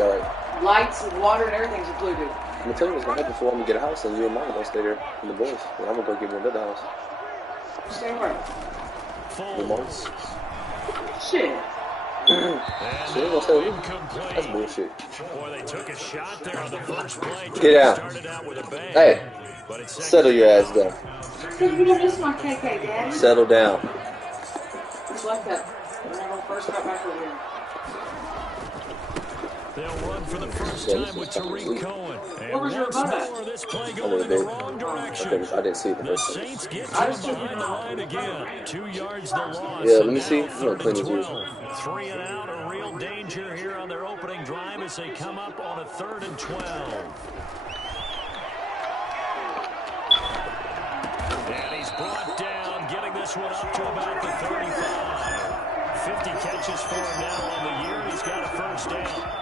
be alright. Lights and water and everything's included. I'm gonna tell you what's gonna happen for when we get a house and you and mom don't stay there and the boys. And I'm gonna go get me another house. Stay where? The moms. Shit. She ain't gonna stay with me. That's bullshit. Boy, they took a shot there on the first play. Get down. Started out with a bang. Hey, settle your ass down. Because we don't miss my KK, Daddy. Settle down. It's like that when I first got back over here. They'll run for the first time with Tariq Cohen. What was your once vote? more, this play going in the wrong direction. I didn't see it the The first time. Saints get to him behind the line again. 2 yards the loss. Yeah, let me see. Now I'm gonna clean as 3rd and usual. 12. 3 and out, a real danger here on their opening drive as they come up on a 3rd and 12. And he's brought down, getting this one up to about the 35. 50 catches for him now on the year. He's got a first down.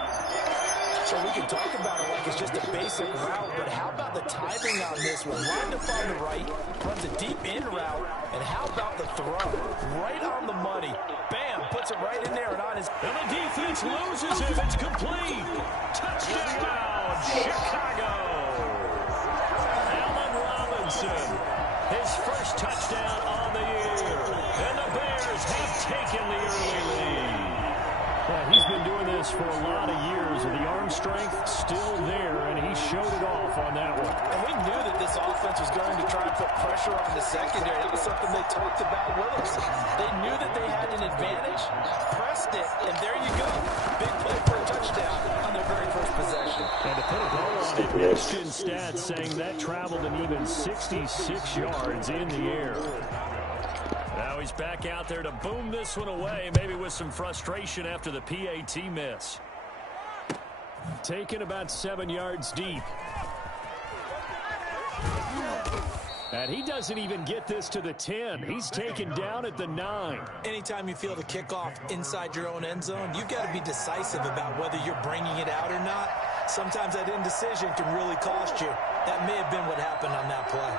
So we can talk about it like it's just a basic route, but how about the timing on this one? Lined up on the right, runs a deep in route, and how about the throw? Right on the money. Bam, puts it right in there and on his... And the defense loses him. It's complete. Touchdown, Chicago. Allen Robinson, his first touchdown on the year. And the Bears have taken the early lead. Well, he's been doing this for a lot of years, and the arm strength still there, and he showed it off on that one. And we knew that this offense was going to try and put pressure on the secondary. That was something they talked about Willis. They knew that they had an advantage, pressed it, and there you go. Big play for a touchdown on their very first possession. And to put a goal on it, Next Gen Stats saying that traveled an even 66 yards in the air. Now he's back out there to boom this one away, maybe with some frustration after the PAT miss. Taken about 7 yards deep. And he doesn't even get this to the 10. He's taken down at the 9. Anytime you feel the kickoff inside your own end zone, you've got to be decisive about whether you're bringing it out or not. Sometimes that indecision can really cost you. That may have been what happened on that play.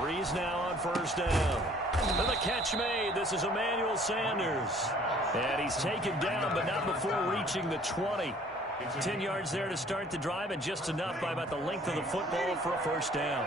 Breeze now on first down. And the catch made. This is Emmanuel Sanders. And he's taken down, but not before reaching the 20. 10 yards there to start the drive, and just enough by about the length of the football for a first down.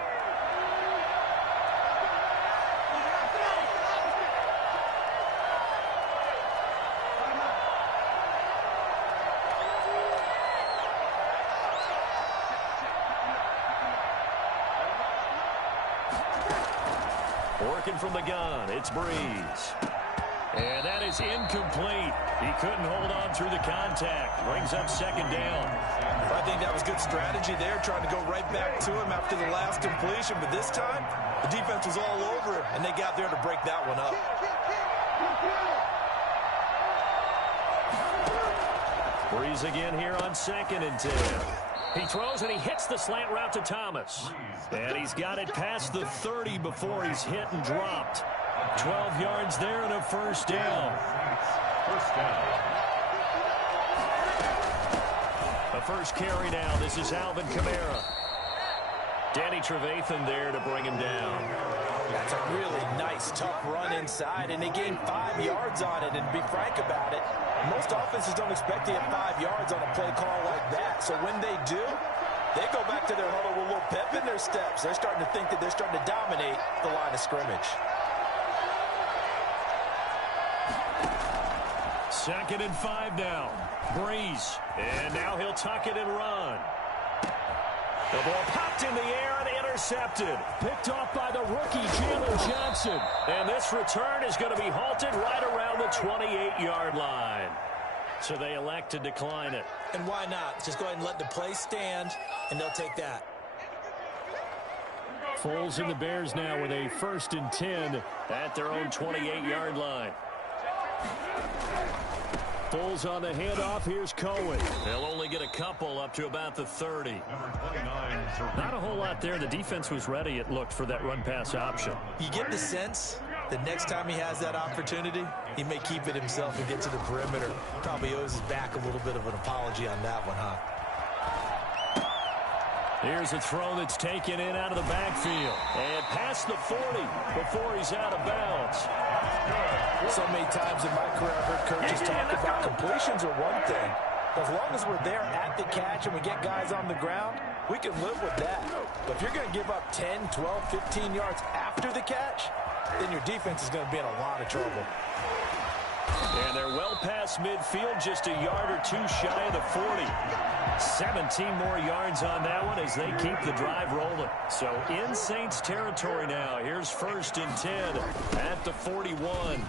Working from the gun, it's Breeze. And that is incomplete. He couldn't hold on through the contact. Brings up second down. I think that was good strategy there, trying to go right back to him after the last completion. But this time, the defense was all over him, and they got there to break that one up. Breeze again here on 2nd and 10. He throws and he hits the slant route to Thomas. And he's got it past the 30 before he's hit and dropped. 12 yards there and a first down. The first carry now. This is Alvin Kamara. Danny Trevathan there to bring him down. That's a really nice, tough run inside, and they gained 5 yards on it. And to be frank about it, most offenses don't expect to get 5 yards on a play call like that. So when they do, they go back to their huddle with a little pep in their steps. They're starting to think that they're starting to dominate the line of scrimmage. 2nd and 5 now. Breeze. And now he'll tuck it and run. The ball popped in the air and intercepted. Picked off by the rookie, Jalen Johnson. And this return is going to be halted right around the 28-yard line. So they elect to decline it. And why not? Just go ahead and let the play stand, and they'll take that. Foles and the Bears now with a 1st and 10 at their own 28-yard line. Foles on the handoff. Here's Cohen. They'll only get a couple up to about the 30. Not a whole lot there. The defense was ready, it looked, for that run-pass option. You get the sense that next time he has that opportunity, he may keep it himself and get to the perimeter. Probably owes his back a little bit of an apology on that one, huh? Here's a throw that's taken in out of the backfield. And past the 40 before he's out of bounds. So many times in my career, I've heard coaches talk about completions are one thing. As long as we're there at the catch and we get guys on the ground, we can live with that. But if you're going to give up 10, 12, 15 yards after the catch, then your defense is going to be in a lot of trouble. And they're well past midfield, just a yard or two shy of the 40. 17 more yards on that one as they keep the drive rolling. So in Saints territory now. Here's 1st and 10 at the 41.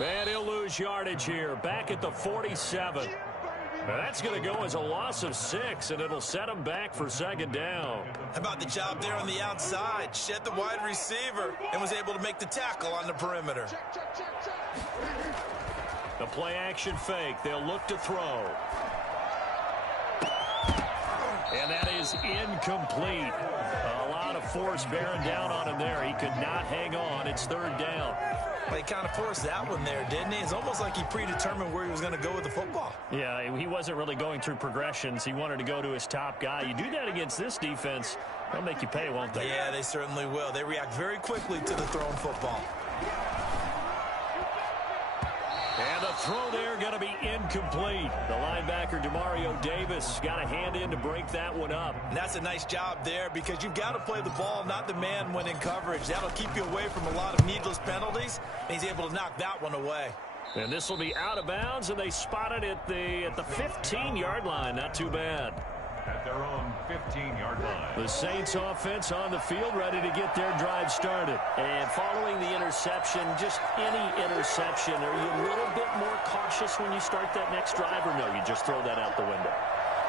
And he'll lose yardage here, back at the 47. Now that's going to go as a loss of 6, and it'll set him back for 2nd down. How about the job there on the outside? Shed the wide receiver and was able to make the tackle on the perimeter. The play action fake. They'll look to throw. And that is incomplete. A lot of force bearing down on him there. He could not hang on. It's 3rd down. Well, he kind of forced that one there, didn't he? It's almost like he predetermined where he was going to go with the football. Yeah, he wasn't really going through progressions. He wanted to go to his top guy. You do that against this defense, they'll make you pay, won't they? Yeah, they certainly will. They react very quickly to the thrown football. And the throw there going to be incomplete. The linebacker, Demario Davis, got a hand in to break that one up. And that's a nice job there because you've got to play the ball, not the man when in coverage. That'll keep you away from a lot of needless penalties, and he's able to knock that one away. And this will be out of bounds, and they spot it at the 15-yard line. Not too bad. At their own 15-yard line. The Saints offense on the field, ready to get their drive started. And following the interception, just any interception, are you a little bit more cautious when you start that next drive, or no, you just throw that out the window?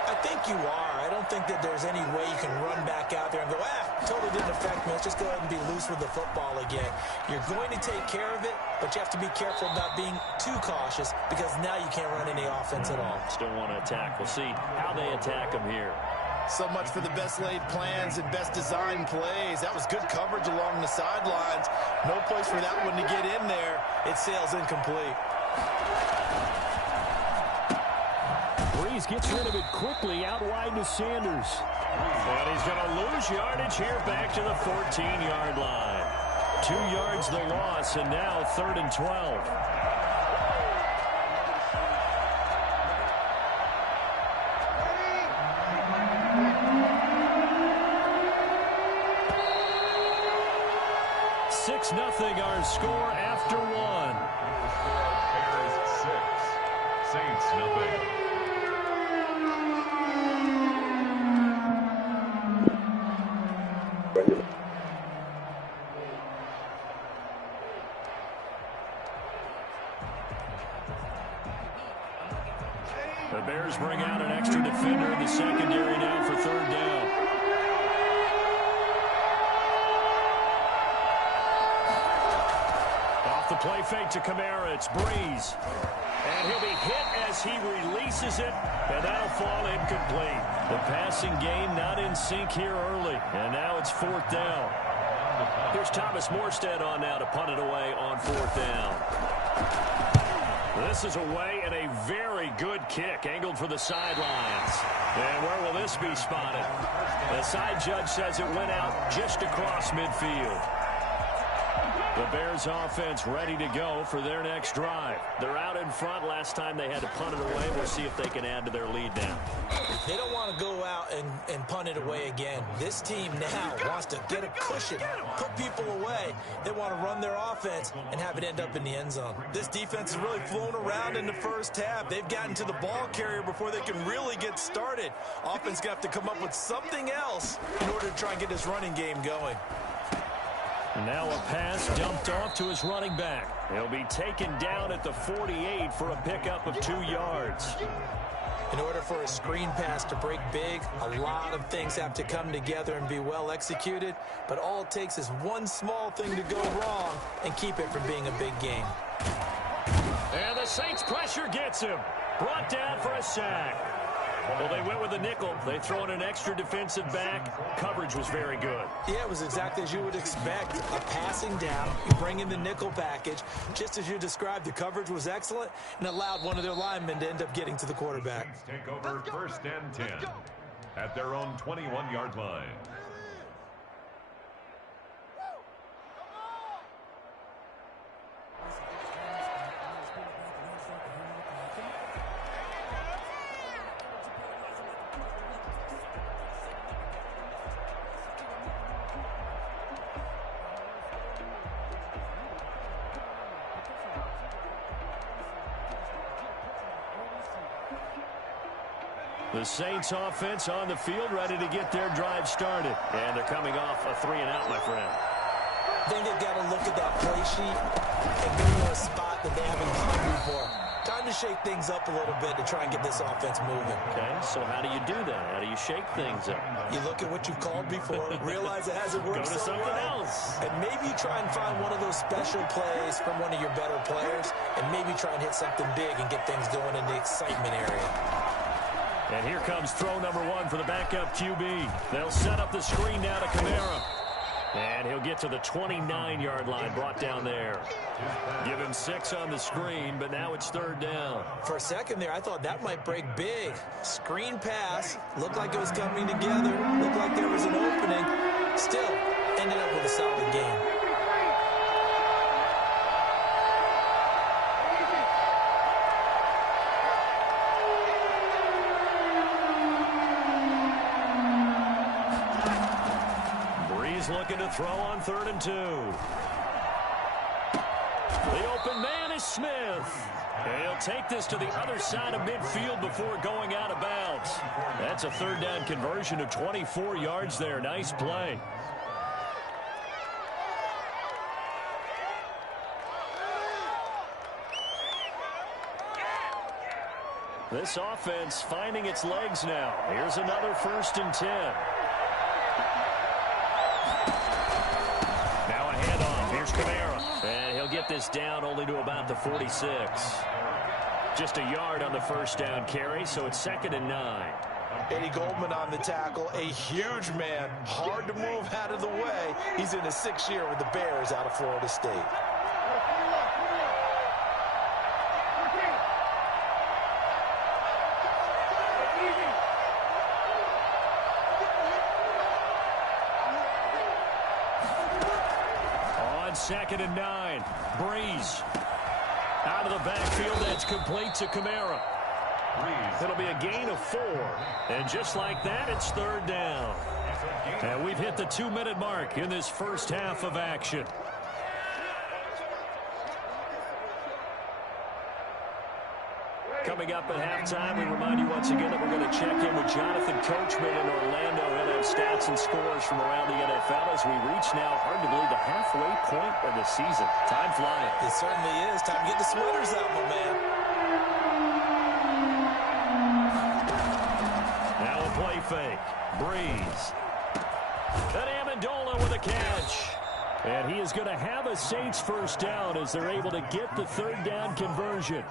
I think you are. I don't think that there's any way you can run back out there and go, totally didn't affect me. Let's just go ahead and be loose with the football again. You're going to take care of it, but you have to be careful about being too cautious because now you can't run any offense at all. Still want to attack. We'll see how they attack them here. So much for the best laid plans and best designed plays. That was good coverage along the sidelines. No place for that one to get in there. It sails incomplete. Breeze gets rid of it quickly out wide to Sanders. And he's going to lose yardage here back to the 14-yard line. 2 yards the loss, and now 3rd and 12. Nothing our score after 1. Bears 6, Saints nothing. The Bears bring out an extra defender in the secondary now for 3rd down. The play fake to Kamara. It's Breeze. And he'll be hit as he releases it, and that'll fall incomplete. The passing game not in sync here early, and now it's 4th down. Here's Thomas Morstead on now to punt it away on 4th down. This is away and a very good kick, angled for the sidelines. And where will this be spotted? The side judge says it went out just across midfield. The Bears offense ready to go for their next drive. They're out in front. Last time they had to punt it away. We'll see if they can add to their lead now. They don't want to go out and punt it away again. This team now wants to get a cushion, put people away. They want to run their offense and have it end up in the end zone. This defense has really flown around in the first half. They've gotten to the ball carrier before they can really get started. Offense going to have to come up with something else in order to try and get this running game going. Now a pass dumped off to his running back. He'll be taken down at the 48 for a pickup of 2 yards. In order for a screen pass to break big, a lot of things have to come together and be well executed, but all it takes is one small thing to go wrong and keep it from being a big game. And the Saints pressure gets him. Brought down for a sack. Well, they went with a nickel. They throw in an extra defensive back. Coverage was very good. Yeah, it was exactly as you would expect. A passing down, you bring in the nickel package. Just as you described, the coverage was excellent and allowed one of their linemen to end up getting to the quarterback. Saints take over 1st and 10 at their own 21-yard line. The Saints offense on the field, ready to get their drive started. And they're coming off a 3-and-out, my friend. I think they've got to look at that play sheet and go to a spot that they haven't gone before. Time to shake things up a little bit to try and get this offense moving. Okay, so how do you do that? How do you shake things up? You look at what you've called before, realize it hasn't worked Go to so something well, else. and maybe try and find one of those special plays from one of your better players, and maybe try and hit something big and get things going in the excitement area. And here comes throw number 1 for the backup QB. They'll set up the screen now to Kamara. And he'll get to the 29-yard line, brought down there. Give him 6 on the screen, but now it's 3rd down. For a second there, I thought that might break big. Screen pass, looked like it was coming together, looked like there was an opening. Still, ended up with a solid game. Looking to throw on 3rd and 2. The open man is Smith. And he'll take this to the other side of midfield before going out of bounds. That's a 3rd down conversion of 24 yards there. Nice play. This offense finding its legs now. Here's another 1st and 10. Here's Kamara, and he'll get this down only to about the 46. Just a yard on the 1st down carry, so it's 2nd and 9. Eddie Goldman on the tackle, a huge man, hard to move out of the way. He's in his 6th year with the Bears out of Florida State. On 2nd and 9, Breeze. Out of the backfield, that's complete to Kamara. It'll be a gain of 4. And just like that, it's 3rd down. And we've hit the 2-minute mark in this first half of action. Coming up at halftime, we remind you once again that we're going to check in with Jonathan Coachman in Orlando. He'll have stats and scores from around the NFL as we reach now, hard to believe, the halfway point of the season. Time flying. It certainly is. Time to get the sweaters out, my man. Now a play fake. Breeze. And Amendola with a catch. And he is going to have a Saints 1st down as they're able to get the 3rd down conversion.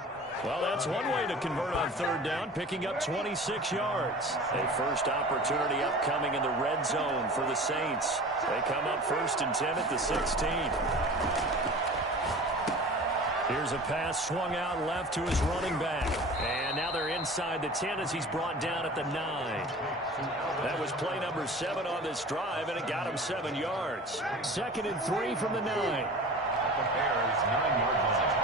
Well, that's one way to convert on 3rd down, picking up 26 yards. A first opportunity upcoming in the red zone for the Saints. They come up 1st and 10 at the 16. Here's a pass swung out left to his running back. And now they're inside the 10 as he's brought down at the 9. That was play number 7 on this drive, and it got him 7 yards. 2nd and 3 from the 9. The Bears' 9-yard line.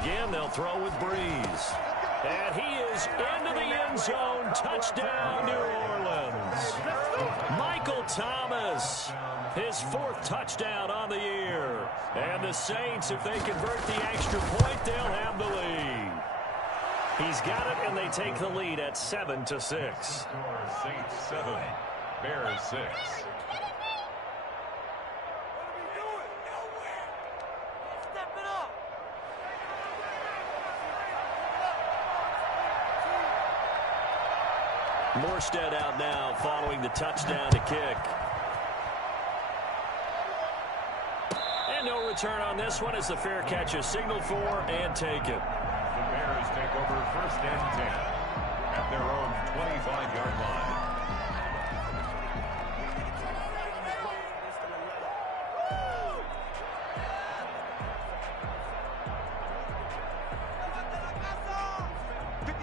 Again, they'll throw with Breeze. And he is into the end zone. Touchdown, New Orleans. Michael Thomas, his 4th touchdown on the year. And the Saints, if they convert the extra point, they'll have the lead. He's got it, and they take the lead at 7-6. Saints 7, Bears 6. Morstead out now following the touchdown to kick. And no return on this one as the fair catch is signaled for and taken. The Bears take over 1st and 10 at their own 25-yard line.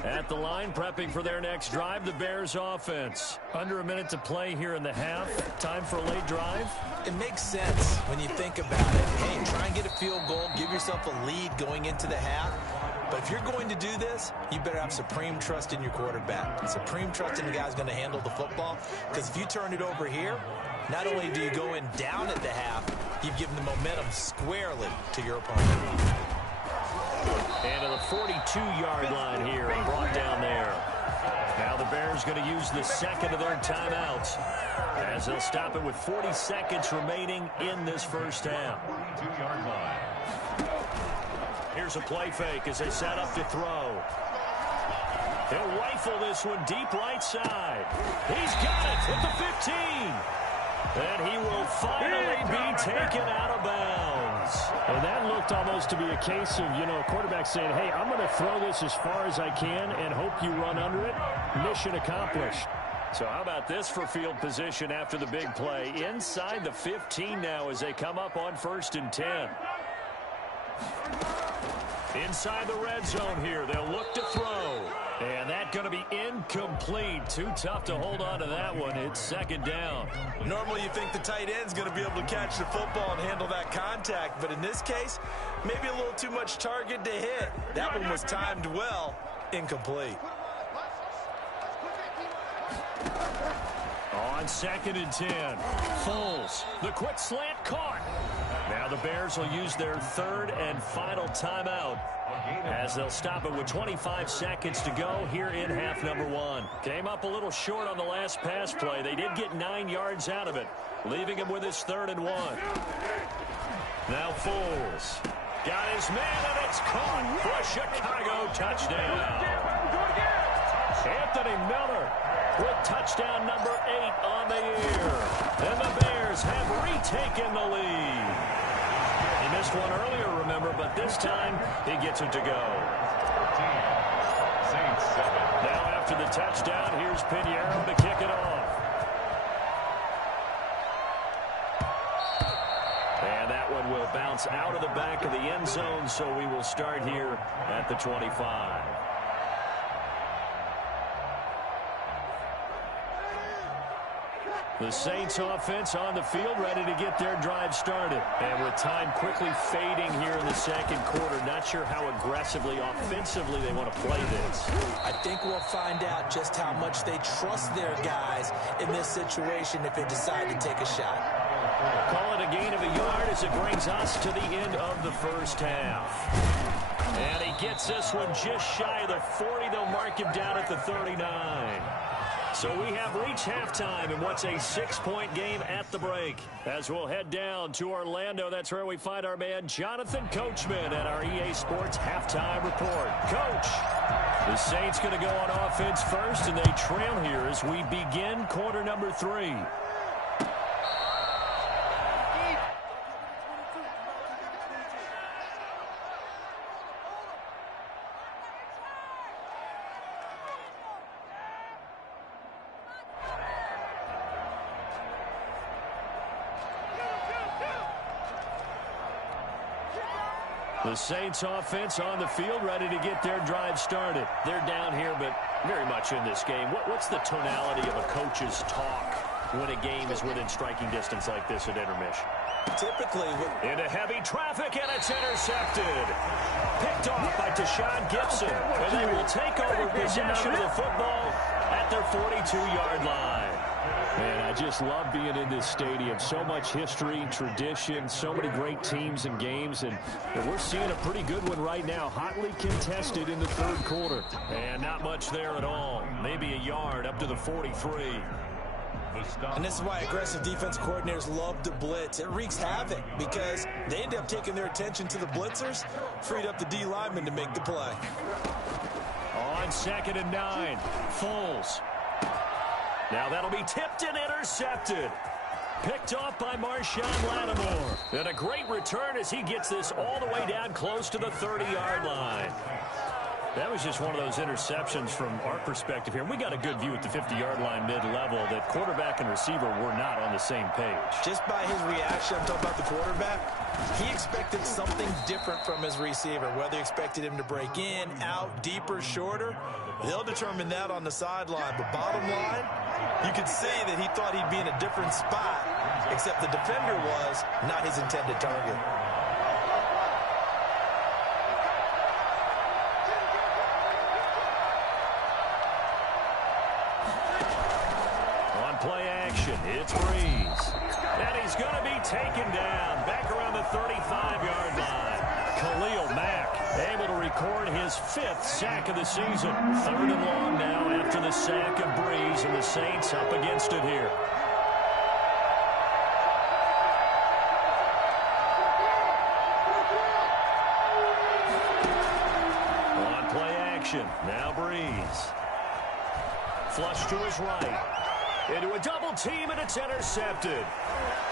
At the line, prepping for their next drive, the Bears offense. Under a minute to play here in the half. Time for a late drive. It makes sense when you think about it. Hey, try and get a field goal, give yourself a lead going into the half. But if you're going to do this, you better have supreme trust in your quarterback. Supreme trust in the guy who's going to handle the football. Because if you turn it over here, not only do you go in down at the half, you've given the momentum squarely to your opponent. And to the 42-yard line here and brought down there. Now the Bears going to use the second of their timeouts as they'll stop it with 40 seconds remaining in this first half. 42-yard line. Here's a play fake as they set up to throw. He'll rifle this one deep right side. He's got it at the 15. And he will finally be taken out of bounds. And that looked almost to be a case of, a quarterback saying, hey, I'm going to throw this as far as I can and hope you run under it. Mission accomplished. So how about this for field position after the big play? Inside the 15 now as they come up on 1st and 10. Inside the red zone here. They'll look to throw. And that's going to be incomplete. Too tough to hold on to that one. It's 2nd down. Normally you think the tight end's going to be able to catch the football and handle that contact. But in this case, maybe a little too much target to hit. That one was timed well. Incomplete. On 2nd and 10. Foles. The quick slant caught. Now the Bears will use their 3rd and final timeout as they'll stop it with 25 seconds to go here in half number 1. Came up a little short on the last pass play. They did get 9 yards out of it, leaving him with his 3rd and 1. Now Foles. Got his man, and it's caught for a Chicago touchdown. Anthony Miller with touchdown number 8 on the year. And the Bears have retaken the lead. He missed one earlier, remember, but this time he gets it to go. Saints 7. Now after the touchdown, here's Pinheiro to kick it off. And that one will bounce out of the back of the end zone, so we will start here at the 25. The Saints offense on the field, ready to get their drive started. And with time quickly fading here in the 2nd quarter, not sure how aggressively, offensively they want to play this. I think we'll find out just how much they trust their guys in this situation if they decide to take a shot. Call it a gain of a yard as it brings us to the end of the first half. And he gets this one just shy of the 40. They'll mark him down at the 39. So we have reached halftime in what's a 6-point game at the break. As we'll head down to Orlando, that's where we find our man Jonathan Coachman at our EA Sports Halftime Report. Coach, the Saints going to go on offense first, and they trail here as we begin quarter number 3. The Saints offense on the field, ready to get their drive started. They're down here, but very much in this game. What's the tonality of a coach's talk when a game is within striking distance like this at intermission? Typically, into heavy traffic, and it's intercepted. Picked off by Tashawn Gibson, and they will take over possession of the football at their 42-yard line. Man, I just love being in this stadium. So much history, tradition, so many great teams and games, and we're seeing a pretty good one right now, hotly contested in the 3rd quarter. And not much there at all. Maybe a yard up to the 43. And this is why aggressive defense coordinators love to blitz. It wreaks havoc because they end up taking their attention to the blitzers, freed up the D lineman to make the play. On 2nd and 9, Foles. Now that'll be tipped and intercepted. Picked off by Marshawn Lattimore. And a great return as he gets this all the way down close to the 30-yard line. That was just one of those interceptions from our perspective here. We got a good view at the 50-yard line mid-level that quarterback and receiver were not on the same page. Just by his reaction, I'm talking about the quarterback, he expected something different from his receiver. Whether he expected him to break in, out, deeper, shorter, they'll determine that on the sideline. But bottom line, you could see that he thought he'd be in a different spot, except the defender was not his intended target. On play action, it's Breeze. And he's going to be taken down back around the 35-yard line. Khalil Mack able to record his 5th sack of the season. 3rd and long now after the sack of Breeze, and the Saints up against it here. On play action, now Breeze. Flush to his right. Into a double team, and it's intercepted.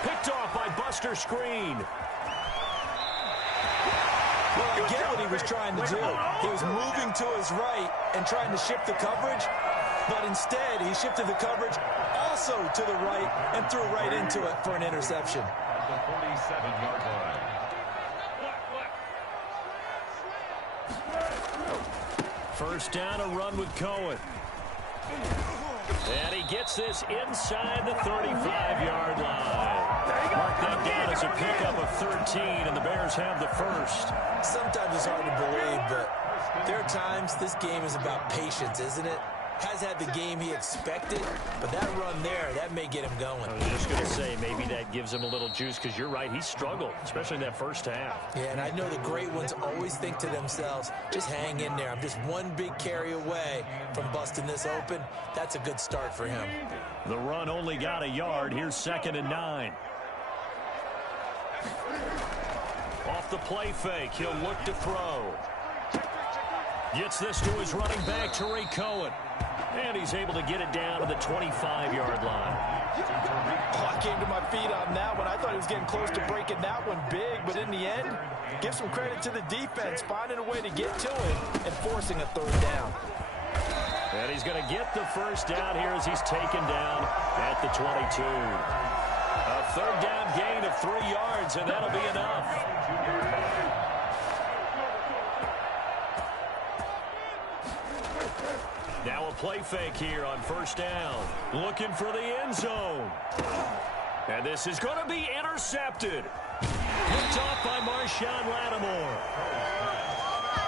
Picked off by Buster Screen. Well, I get what he was trying to do. He was moving to his right and trying to shift the coverage, but instead he shifted the coverage also to the right and threw right into it for an interception. At the 47-yard line. First down, a run with Cohen. And he gets this inside the 35-yard line. Mark that down as a pickup of 13, and the Bears have the first. Sometimes it's hard to believe, but there are times this game is about patience, isn't it? Has had the game he expected, but that run there, that may get him going. I was just going to say, maybe that gives him a little juice, because you're right, he struggled, especially in that first half. Yeah, and I know the great ones always think to themselves, just hang in there. I'm just one big carry away from busting this open. That's a good start for him. The run only got a yard. Here's 2nd and 9. Off the play fake, he'll look to throw. Gets this to his running back, Tariq Cohen. And he's able to get it down to the 25-yard line. Oh, I came to my feet on that one. I thought he was getting close to breaking that one big, but in the end, give some credit to the defense, finding a way to get to it and forcing a 3rd down. And he's going to get the first down here as he's taken down at the 22. A 3rd down gain of 3 yards, and that'll be enough. Now a play fake here on 1st down. Looking for the end zone. And this is going to be intercepted. Picked off by Marshawn Lattimore.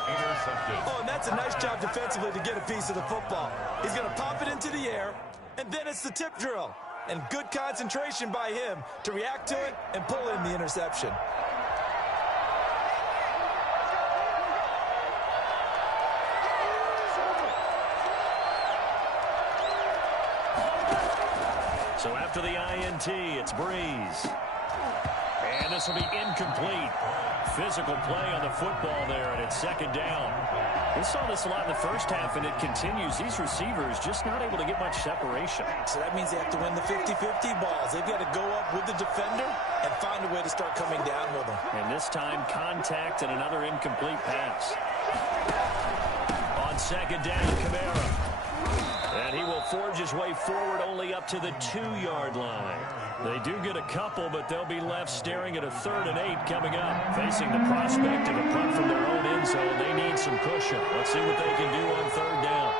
Intercepted. Oh, and that's a nice job defensively to get a piece of the football. He's going to pop it into the air, and then it's the tip drill. And good concentration by him to react to it and pull in the interception. So after the INT, it's Breeze. And this will be incomplete. Physical play on the football there, and it's 2nd down. We saw this a lot in the first half, and it continues. These receivers just not able to get much separation. So that means they have to win the 50-50 balls. They've got to go up with the defender and find a way to start coming down with them. And this time, contact and another incomplete pass. On 2nd down, Kamara. And he will forge his way forward only up to the 2-yard line. They do get a couple, but they'll be left staring at a 3rd and 8 coming up. Facing the prospect of a punt from their own end zone, they need some cushion. Let's see what they can do on 3rd down.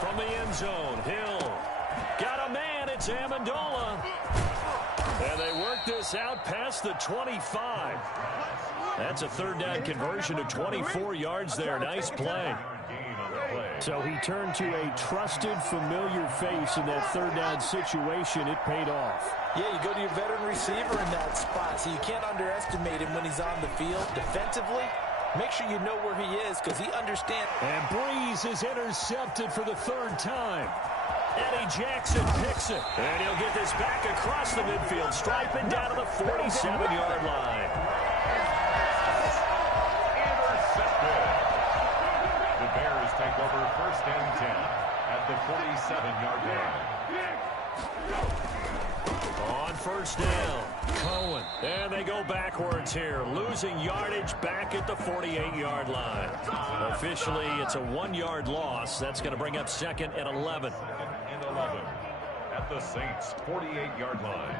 From the end zone, Hill. Got a man, it's Amendola. And they work this out past the 25. That's a 3rd down conversion of 24 yards there. Nice play. So he turned to a trusted, familiar face in that 3rd down situation. It paid off. Yeah, you go to your veteran receiver in that spot, so you can't underestimate him when he's on the field. Defensively, make sure you know where he is because he understands. And Breeze is intercepted for the 3rd time. Eddie Jackson picks it. And he'll get this back across the midfield, striping down to the 47-yard line. Intercepted. The Bears take over 1st and 10 at the 47-yard line. On 1st down, Cohen. And they go backwards here, losing yardage back at the 48-yard line. Officially, it's a 1-yard loss. That's going to bring up 2nd and 11. 11 at the Saints' 48-yard line.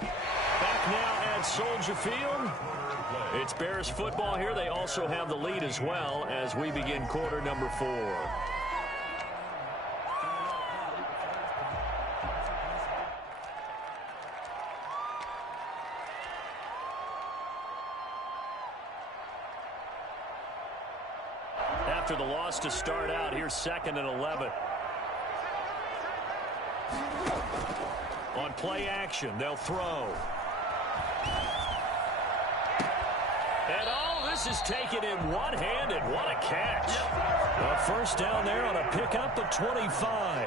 Back now at Soldier Field. It's Bears football here. They also have the lead as well as we begin quarter number 4. after the loss to start out. Here's 2nd and 11. On play action, they'll throw. And this is taken in one-handed. What a catch. A first down there on a pickup of 25.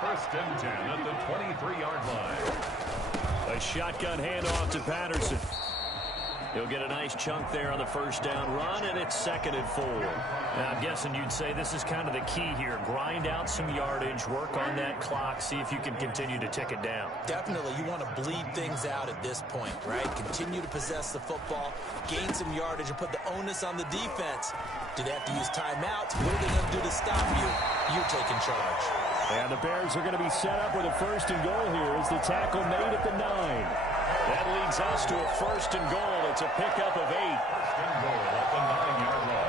1st and 10 at the 23-yard line. A shotgun handoff to Patterson. He'll get a nice chunk there on the first down run, and it's 2nd and 4. Now, I'm guessing you'd say this is kind of the key here. Grind out some yardage, work on that clock, see if you can continue to tick it down. Definitely. You want to bleed things out at this point, right? Continue to possess the football, gain some yardage, and put the onus on the defense. Do they have to use timeouts? What are they going to do to stop you? You're taking charge. And the Bears are going to be set up with a 1st and goal here as the tackle made at the 9. That leads us to a 1st and goal. It's a pickup of 8. 1st and goal at the 9-yard line.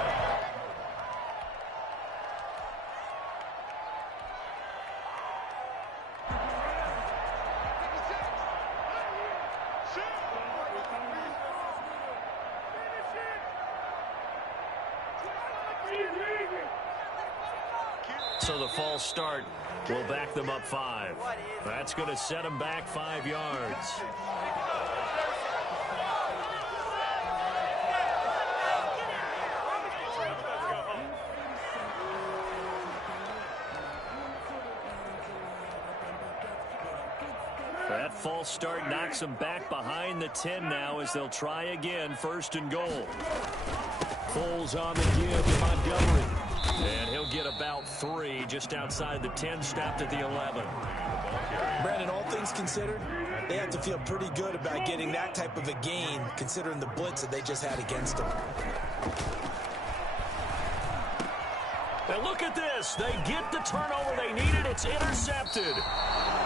So the false start will back them up 5. That's going to set them back 5 yards. That false start knocks them back behind the 10 now as they'll try again. 1st and goal. Foles on the give to Montgomery. And he'll get about 3 just outside the 10, stopped at the 11. Brandon, all things considered, they have to feel pretty good about getting that type of a gain considering the blitz that they just had against them. And look at this. They get the turnover they needed. It's intercepted.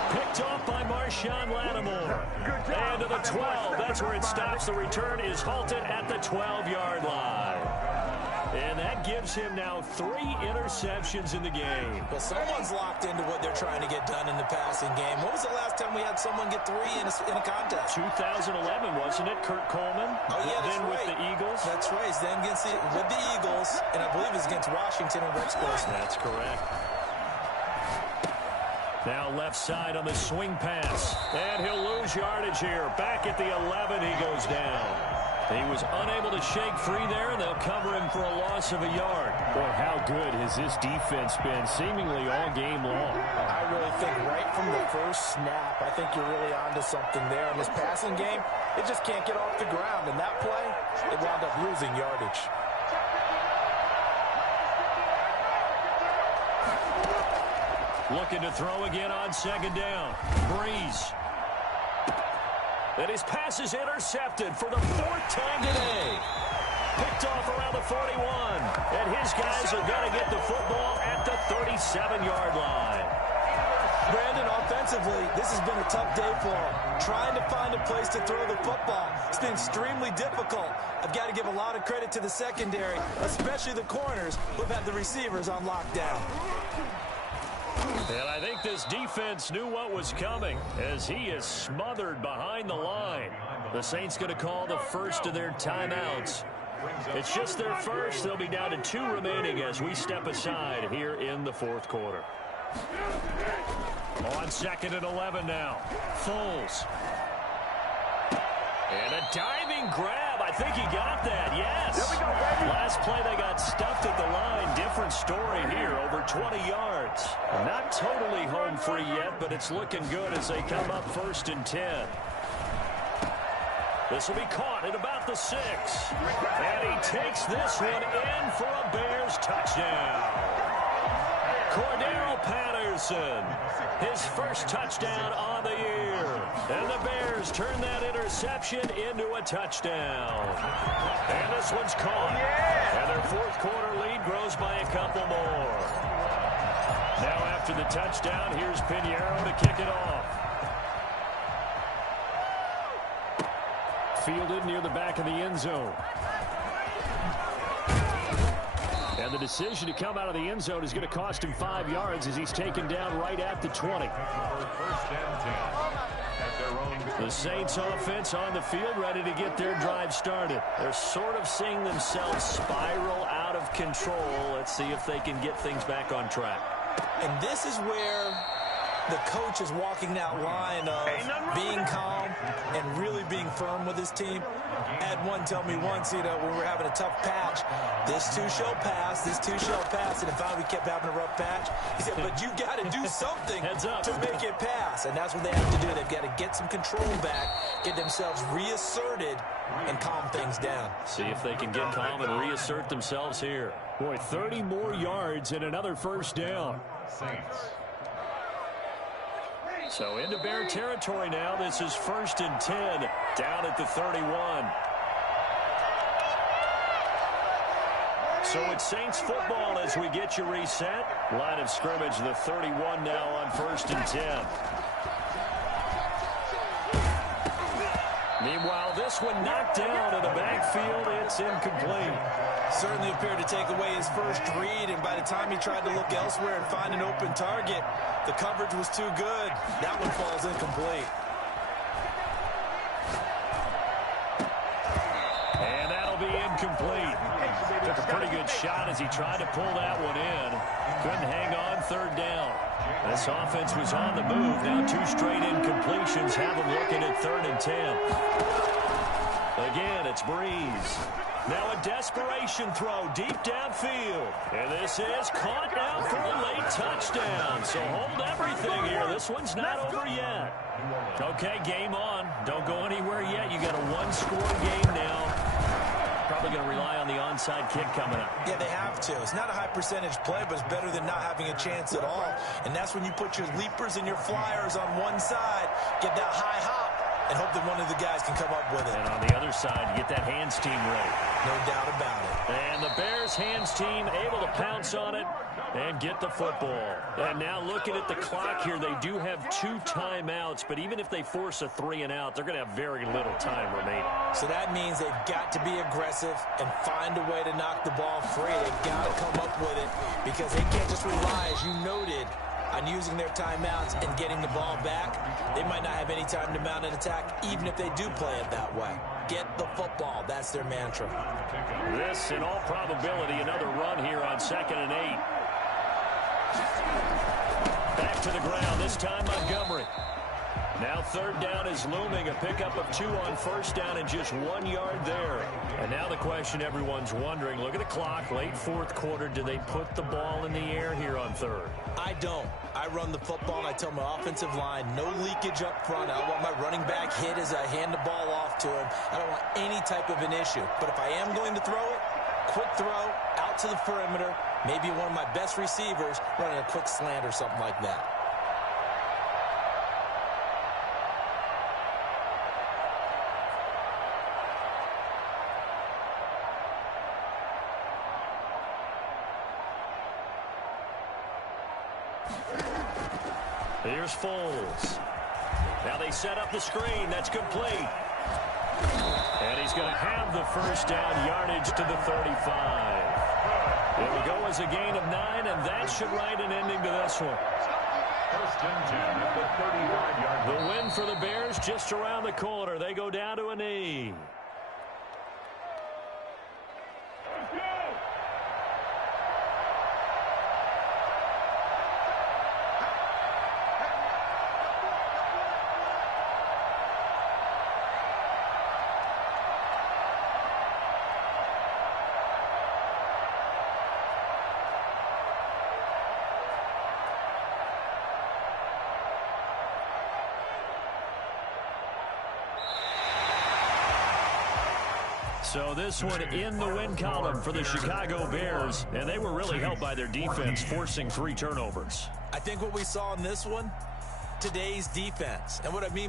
Picked off by Marshawn Lattimore. And to the 12. That's where it stops. The return is halted at the 12-yard line. And that gives him now 3 interceptions in the game. Well, someone's locked into what they're trying to get done in the passing game. When was the last time we had someone get 3 in a contest? 2011, wasn't it? Kurt Coleman. Oh, yeah, that's then right. With the Eagles. That's right. Then with the Eagles, and I believe it's against Washington and Rex Grossman. That's correct. Now left side on the swing pass. And he'll lose yardage here. Back at the 11, he goes down. He was unable to shake free there, and they'll cover him for a loss of a yard. Boy, how good has this defense been seemingly all game long? I really think right from the first snap, I think you're really onto something there. In this passing game, it just can't get off the ground. And that play, it wound up losing yardage. Looking to throw again on 2nd down. Breeze. And his pass is intercepted for the 4th time today. Picked off around the 41. And his guys are going to get the football at the 37-yard line. Brandon, offensively, this has been a tough day for him. Trying to find a place to throw the football. It's been extremely difficult. I've got to give a lot of credit to the secondary, especially the corners who've had the receivers on lockdown. And I think this defense knew what was coming as he is smothered behind the line. The Saints going to call the first of their timeouts. It's just their first. They'll be down to 2 remaining as we step aside here in the 4th quarter. On 2nd and 11 now. Foles. And a diving grab. I think he got that. Yes. There we go, baby. Last play they got stuffed at the line. Different story here. Over 20 yards. Not totally home free yet, but it's looking good as they come up 1st and 10. This will be caught at about the 6. And he takes this one in for a Bears touchdown. Cordero Patterson, his first touchdown on the year. And the Bears turn that interception into a touchdown. And this one's caught. And their 4th quarter lead grows by a couple more. Now after the touchdown, here's Pinheiro to kick it off. Fielded near the back of the end zone. And the decision to come out of the end zone is going to cost him 5 yards as he's taken down right at the 20. 1st and 10 at their own. The Saints offense on the field ready to get their drive started. They're sort of seeing themselves spiral out of of control. Let's see if they can get things back on track. And this is where the coach is walking that line of being calm and really being firm with his team. I had one tell me once, when we were having a tough patch, this too shall pass, this too shall pass. And if we kept having a rough patch, he said, but you got to do something to make it pass. And that's what they have to do. They've got to get some control back, get themselves reasserted, and calm things down. See if they can get calm and reassert themselves here. Boy, 30 more yards and another first down. Saints. So into Bear territory now. This is 1st and 10 down at the 31. So it's Saints football as we get you reset. Line of scrimmage, the 31 now on 1st and 10. Meanwhile, this one knocked down in the backfield. It's incomplete. Certainly appeared to take away his first read, and by the time he tried to look elsewhere and find an open target, the coverage was too good. That one falls incomplete. And that'll be incomplete. Took a pretty good shot as he tried to pull that one in. Couldn't hang on, 3rd down. This offense was on the move. Now 2 straight incompletions have them looking at 3rd and 10. Again, it's Breeze. Now a desperation throw deep downfield. And this is caught now for a late touchdown. So hold everything here. This one's not over yet. Okay, game on. Don't go anywhere yet. You got a 1-score game now. Probably going to rely on the onside kick coming up. Yeah, they have to. It's not a high percentage play, but it's better than not having a chance at all. And that's when you put your leapers and your flyers on one side, get that high hop, and hope that one of the guys can come up with it. And on the other side, you get that hands team ready. No doubt about it. And the Bears hands team able to pounce on it and get the football. And now looking at the clock here, they do have 2 timeouts, but even if they force a 3 and out, they're going to have very little time remaining. So that means they've got to be aggressive and find a way to knock the ball free. They've got to come up with it because they can't just rely, as you noted, on using their timeouts and getting the ball back. They might not have any time to mount an attack, even if they do play it that way. Get the football. That's their mantra. This, in all probability, another run here on 2nd and 8. Back to the ground, this time Montgomery. Now 3rd down is looming, a pickup of 2 on 1st down and just 1 yard there. And now the question everyone's wondering, look at the clock, late 4th quarter, do they put the ball in the air here on 3rd? I don't. I run the football and I tell my offensive line, no leakage up front. I don't want my running back hit as I hand the ball off to him. I don't want any type of an issue. But if I am going to throw it, quick throw, out to the perimeter, maybe one of my best receivers running a quick slant or something like that. Here's Foles. Now they set up the screen. That's complete. And he's going to have the first down, yardage to the 35. It will go as a gain of 9, and that should write an ending to this one. 1st and 10 at the 35-yard line. The win for the Bears just around the corner. They go down to a knee. So this one in the win column for the Chicago Bears, and they were really helped by their defense, forcing 3 turnovers. I think what we saw in this one, today's defense. And what I mean